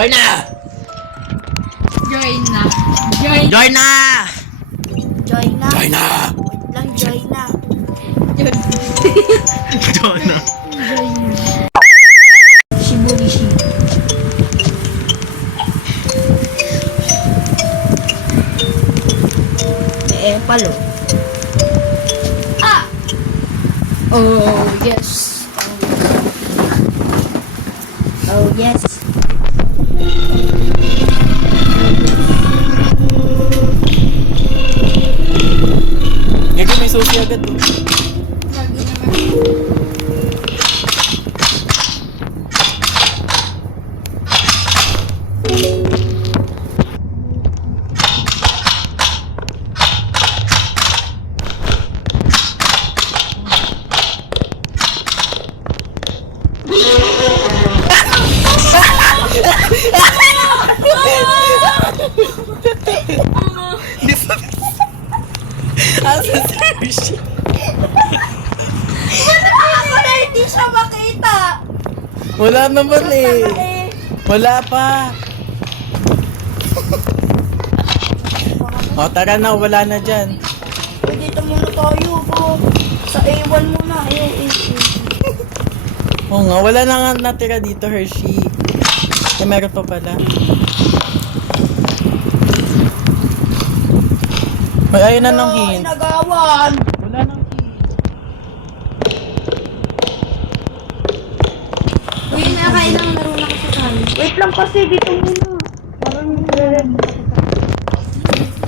Join na! Join na. Join. Join na! Join na. Join na! Wait lang, join na. Join. Join na. Join na. Shiburishi. Palo. Ah! Oh, yes. Oh, yes. Gagi, may susi agad to. Lagi naman. Asa si Ako na hindi siya makita. Wala naman eh. Wala pa. O, tara na. Wala na dyan. Pwede dito muna tayo po. Sa A1 muna. Oo nga, wala na nga natira dito, Hershey. Eh, meron pa pala. May ayun na ng hint. Nagawan. Wala nang hint. Uy, nakakailang laro na kasi tayo. Wait lang kasi dito muna. Parang nagre-red.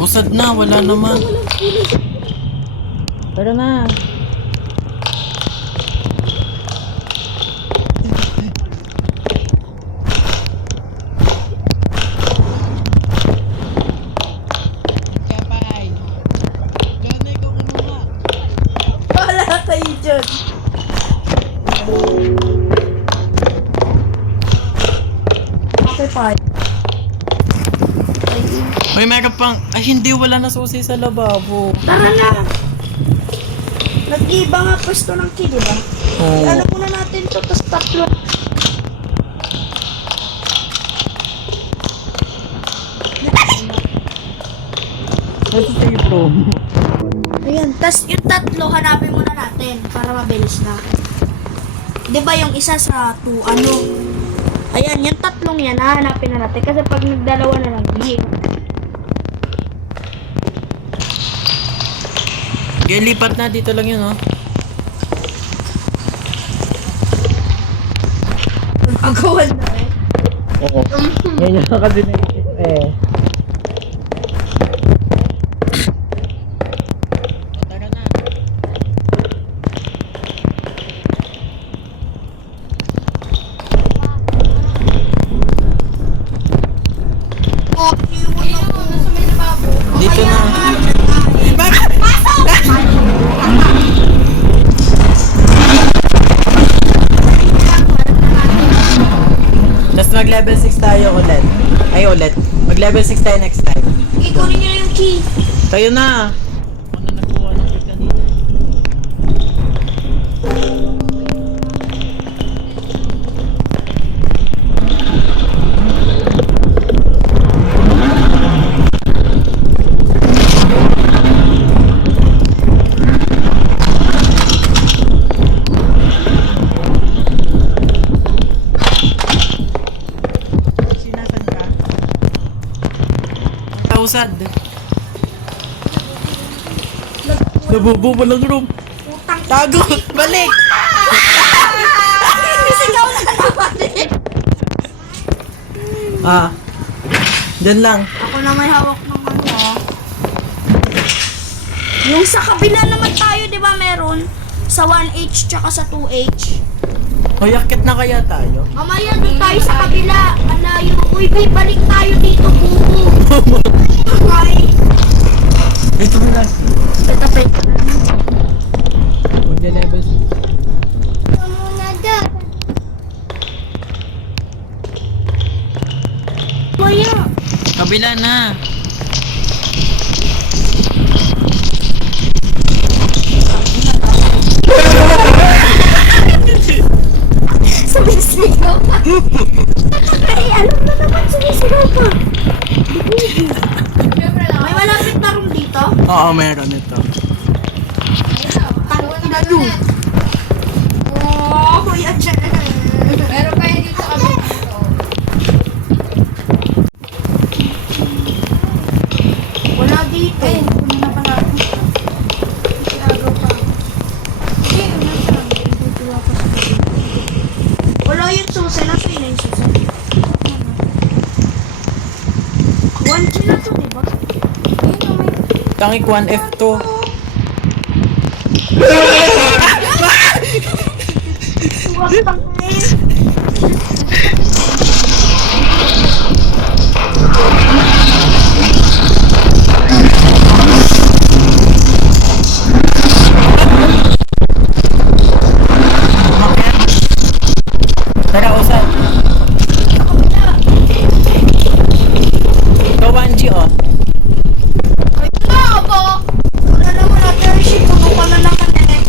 Usad na, wala naman. Tara na. Wala kayo dyan. Okay, fine. Uy, meron pang... Ay, hindi, wala na susi sa lababo. Tara na. Nag-iba nga pwesto ng key, di ba? Oo. Ano muna natin to, tapos tatlo. Ito sa'yo, bro. Ayan, tas yung tatlo hanapin muna natin para mabilis na. 'Di ba yung isa sa 2 ano? Ayan, yung tatlong yan hahanapin na natin kasi pag nagdalawa na lang, hindi. Okay, lipat na. Dito lang yun, oh. Agawan na eh. Oo. Yan yung kasi eh. Tara na. Oh, iwan ako sa may lababo. Dito na. Tapos mag level 6 tayo ulit. Ay ulit. Mag level 6 tayo next time. Ikunin niyo yung key. Tayo na. Ano nagkuha ng kit kanina? Sinasan ka? Kausad. Nabubo mo ng room. Utang. Tago! Balik! Sigaw na naman eh. Ah. Diyan lang. Ako na may hawak ng ano. Yung sa kabila naman tayo, di ba meron? Sa 1H tsaka sa 2H. Hoy, akit na kaya tayo? Mamaya doon tayo sa kabila. Malayo. Uy, babe, balik tayo dito, bubo. Ay. Dito mo lang. Tapit. Magde-level. Maya. Kabila na. Sabi Sumisigaw pa. Ay, alam na naman, sumisigaw pa. Siyempre lang. May malapit na room dito. Oo, meron ito. Tangina nyo. Oh, kuya dyan. Meron pa yun dito kami. Wala dito. Eh, puno na pala ako. Kasi agaw pa. Hindi, nasa. Tutuwa ko sa gabi. Wala yung susi. Nasa yun yung susi. 1G na to, diba? Ayun o, may... Tangik 1F2. Huwag tangin. Tara, usap. Ito 1G, oh. Ay, na ako. Wala naman natin. Shit, puno ka na naman eh.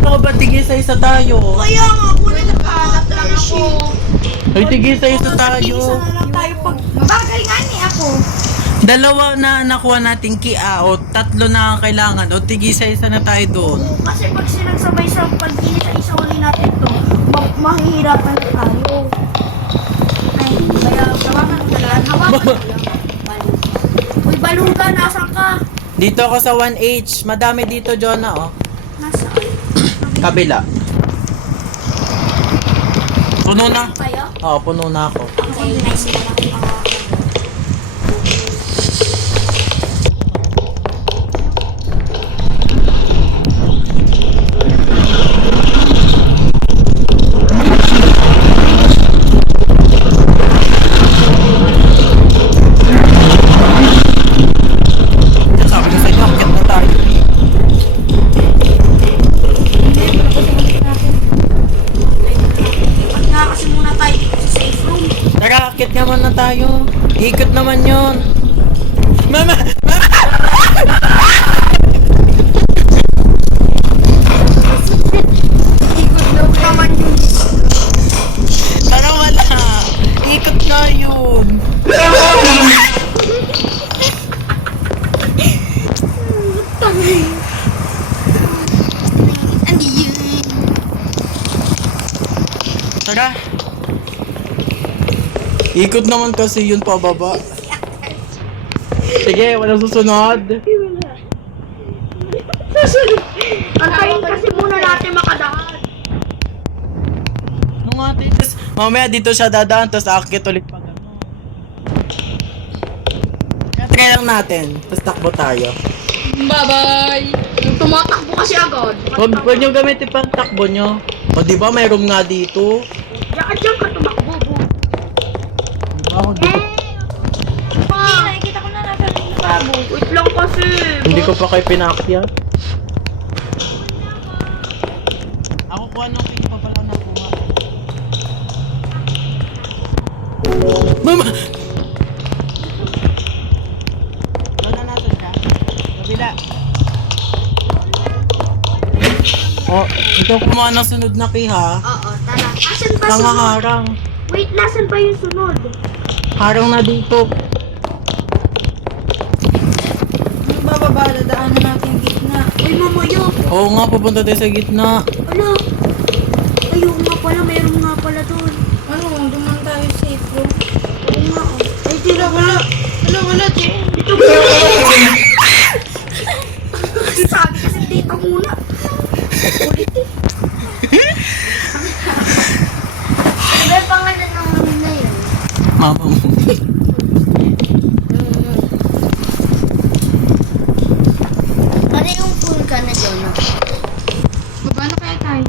Ano ba, tigisa-isa tayo? Kaya nga, kunin na kahanap lang ako. Ay, tigisa-isa tayo. Isa na lang tayo pag... Bagay nga ni ako. Dalawa na nakuha natin kia o tatlo na ang kailangan o tigisa-isa na tayo doon. Kasi pag sinagsabay sa pag-isa-isa uli natin to, mahihirapan na tayo. Ay, kaya hawakan ko lang. Hawakan ko lang. Uy, baluga, nasan ka? Dito ako sa 1H. Madami dito, Jonah, oh. Nasaan? Kabila. Puno na. Kayo? Oo, puno na ako. Okay, nice na lang. Sabi ko sa inyo, akit na tayo. Pag nga kasi muna tayo dito sa safe room. Tara, akit naman na tayo. Ikot naman yon. Mama! Ikot daw naman yun. Tara, wala. Ikot na yun. Ano yun? Tara. Ikot naman kasi yun pababa. Sige, walang susunod. Antayin kasi muna natin makadaan. Nung ate, tas mamaya dito siya dadaan, tapos akit ulit pag ano. Try lang natin, tapos takbo tayo. Bye-bye! Tumatakbo kasi agad. Huwag nyo gamitin pang takbo nyo. O diba, may room nga dito. Diyan ka tumakbo, bo. Diba ako dito? Pa! Nakikita ko na nasa labo. Wait lang kasi. Hindi ko pa kayo pinakyat. Ako kuha nung hindi pa pala nakuha. Mama! Doon na natin siya. Kabila. Oh, ito kumuha ng sunod na key ha. Oo, tara. Asan ba sunod? Nangaharang. Wait, nasan ba yung sunod? Harang na dito. Yung bababa, dadaanan natin yung gitna. Uy, mamayo. Oo nga, pupunta tayo sa gitna. Ano? Ayun nga pala, meron nga pala doon. Ano, duman tayo safe room. Oo nga, oh. Ay, tira, wala. Wala, Jen. Dito muna. Sabi kasi dito muna. Ulit eh. Ano yung pangalan ng ano na yun? Mama mo. Ano yung full ka na doon? Baba na kaya tayo?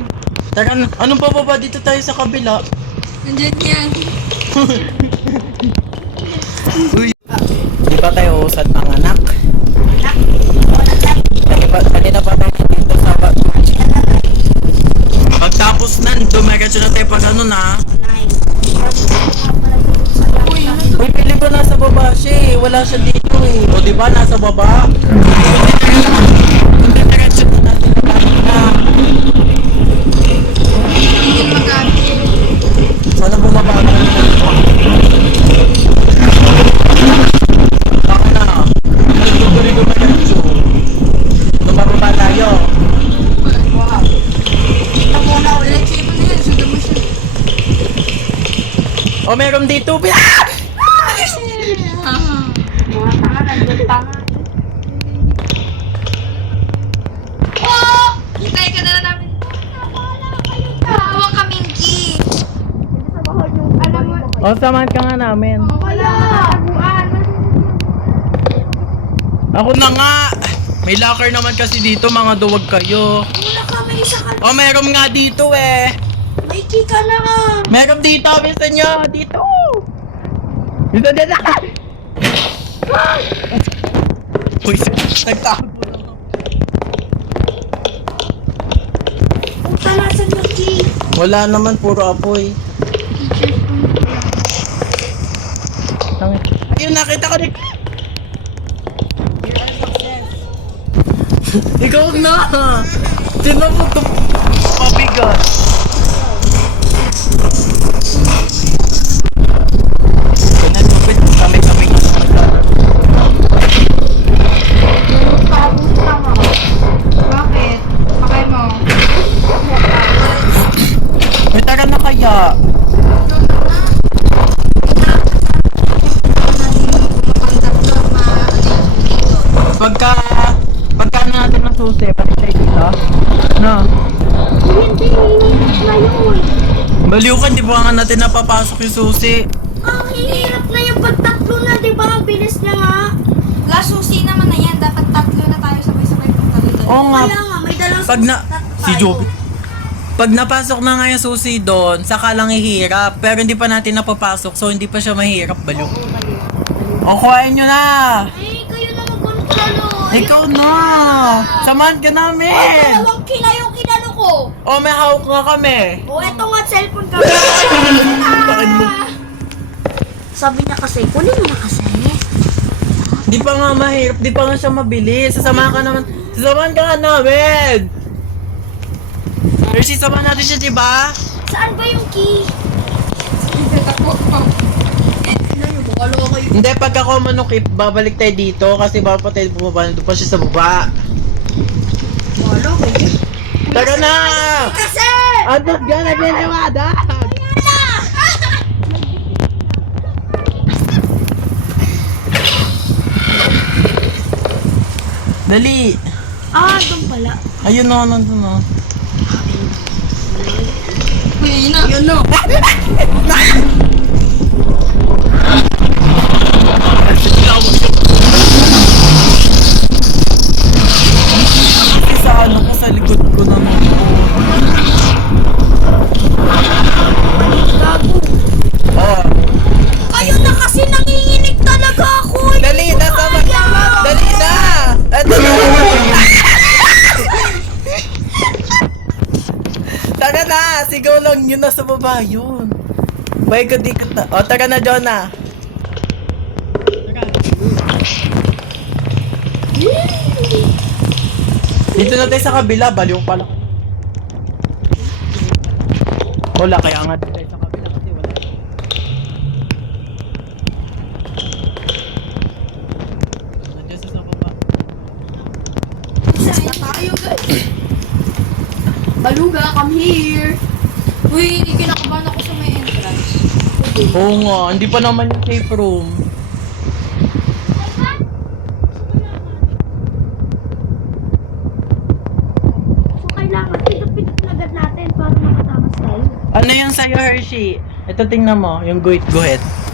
Tara, anong pababa dito tayo sa kabila? Nandyan yan. Uy. Di ba tayo usad mga anak? Kanina pa tayo dito sa pagtapos nan, dumiretso na tayo pag ano na. Uy, ano to? Uy, pili ko nasa baba siya eh. Wala siya dito eh. O diba, nasa baba? Kung diretso na meron dito. Mga tanga, nandun pa nga. Oh! Hintay ka na namin. Wala kayo ka. Huwag kaming key. Alam mo, O, samahan ka nga namin. wala. Taguan. Ako na nga. May locker naman kasi dito, mga duwag kayo. Wala ka, may isa ka. O, meron nga dito eh. May key ka na nga. Meron dito, bisa nyo. Dito. Dito, dito. Uy, nagtago lang ako. Puta, nasan yung key? Wala naman, puro apoy. Ayun, nakita ko rin. Ikaw na! Sino mo ito? Mabigat. Pinagupit kami nga naman. Bakit? Pakay mo. May tara na kaya. Pagka na natin ng susi, pati tayo dito. No? Hindi, na yun. Baliw ka, di ba nga natin napapasok yung susi? Ang hirap na yung pagtatlo na, di ba? Ang bilis niya nga. Last susi naman na yan. Dapat tatlo na tayo sabay-sabay punta doon. Oo nga. Kaya nga, may dalang Pag na... tayo. Si Joby. Pag napasok na nga yung susi doon, saka lang ihirap. Pero hindi pa natin napapasok, so hindi pa siya mahirap, baliw. O, kuhain nyo na! Ay, kayo na mag-control. Ikaw na! Samahan ka namin! Dalawang kina yung kinano ko. O, may hawak nga kami. O, eto nga, cellphone ka. Bakit mo? Sabi niya kasi, kunin mo na kasi. Di pa nga mahirap, di pa nga siya mabilis. Sasamahan ka naman. Sasamahan ka nga namin! Hershey, samahan natin siya, di ba? Saan ba yung key? Hindi, pagka common ng kip, babalik tayo dito kasi baka pa tayo bumaba. Nandun pa siya sa baba. Wala kayo. Tara na! Kasi! Andot ka, nagliliwadag! Dali! Ah, doon pala. Ayun na, nandun na. Uy, na. Yun no. Sa ano ko, sa likod ko naman. Gago. Oh. Kayo na kasi nanginginig talaga ako. Dali na, sama. Dali na! Eto na! Tara na! Sigaw lang yun, nasa baba yun. Ikot-ikot na. O, tara na, Jonah. Dito na tayo sa kabila, baliw pala. Wala, kaya nga dito tayo sa kabila kasi wala. Nandiyan siya sa baba. Saan tayo, guys? Baluga, come here. Uy, kinakabahan ako sa may entrance. Oo nga, hindi pa naman yung safe room. So, kailangan pinupinot na agad natin para makatamas tayo. Ano yung sa'yo, Hershey? Ito tingnan mo, yung guhit.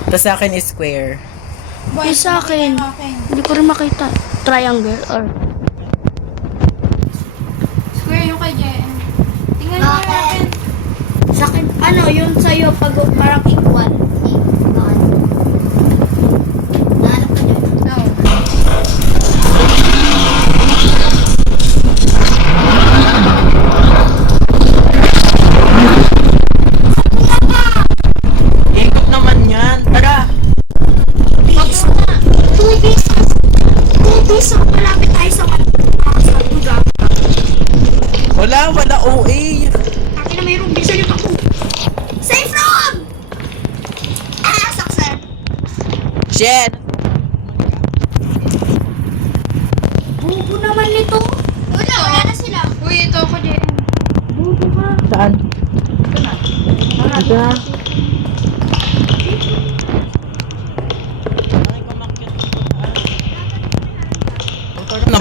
Tapos sa akin is square. Yung sa akin, hindi ko rin makita. Triangle or... Square yung kay JM. Tingnan mo natin. Sa akin, ano, yun sa'yo, pag parang equal. Nahanap ka dyan. No. Ikot naman yan. Tara! Piso na. 2 pesos. 2 pesos. Malapit tayo sa lugar. Wala, OA. Akin na mayroong bisa yung ako. Safe room! Ah, saksan. Shit! Bubo naman nito. Wala na sila. Uy, ito ako JM. Bubo ka. Saan? Ito na. Ito na.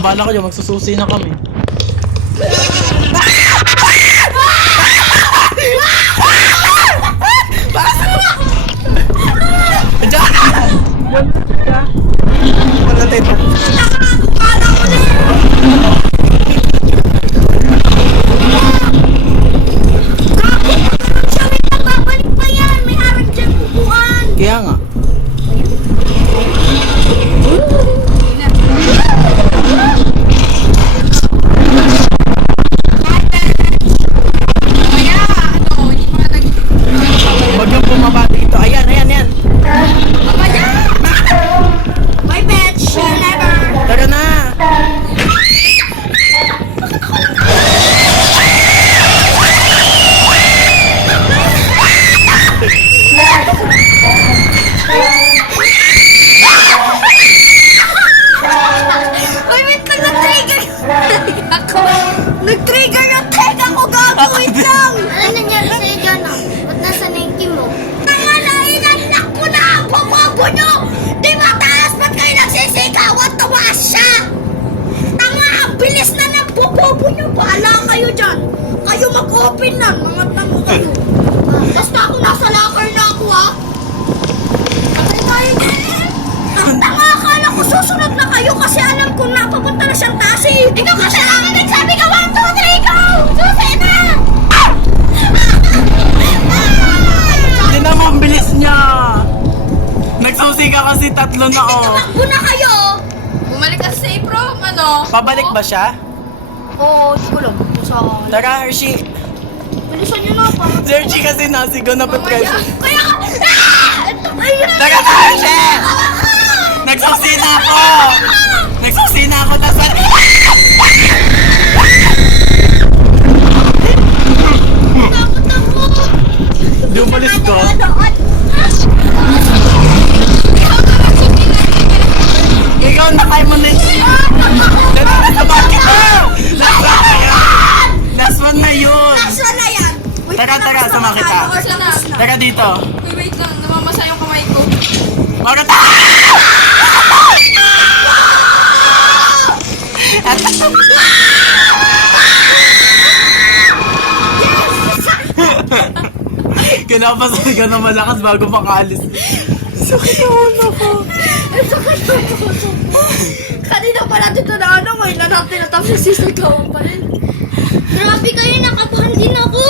bala kayo, magsususi na kami. Diyan! Wala tayo. Nakakakala ko na. Siya, may nababalik pa yan. May harang dyan upuan. Kaya nga. Kaya, hindi pa ka nag... Huwag kang bumaba dito. Ayan, ayan, ayan. Bye, bitch. See you later. Tara na. Ay, wait lang. Nag-trigger. Ako. Nag-trigger yung tega ko. Gago. Wait lang. Ano nangyari sa'yo dyan, ah? Ba't nasa nengki mo? Tanga na. Inanak ko na. Ang bobobo nyo. Di ba taas? Ba't kayo nagsisigawan? Tumaas siya. Tanga. Ang bilis na ng bobobo nyo. Bahala kayo dyan. Kayo mag-open na. Mga tango kayo. Basta ako nasa locker na ako, ha? Patay tayo dyan. Ang tanga. Akala ko susunod na kayo kasi alam kong napapunta na siyang taas eh. Ikaw kasi lang nagsabi ka 1, 2, 3, go! Susi na! Hindi naman bilis niya. Nagsusi ka kasi tatlo na oh. Tumakbo na kayo! Bumalik ka sa safe room, ano? Pabalik ba siya? Oo, hindi ko lang. Sa... Tara, Hershey. Bilisan nyo na pa. Si Hershey kasi nasigaw na pa-pressure. Kaya ka... Ayun! Tara na, Hershey! Nagsusi na ako! Nagsusi na ako na sa... Takot ako! Di umalis ko. Ikaw na kayo mo na Last one na yun! Nasa na yan? Wait, Tara, tara, tapos na sama kita. tayo. Tapos na. Tara dito. Uy, wait lang. Namamasa yung kamay ko. Marata! Kinapasan ka na malakas bago makaalis. Sakit na ulo ko. Kanina pa natin ito na ano, ngayon na natin natapos sisagawan pa rin. Grabe kayo, nakabahan din ako!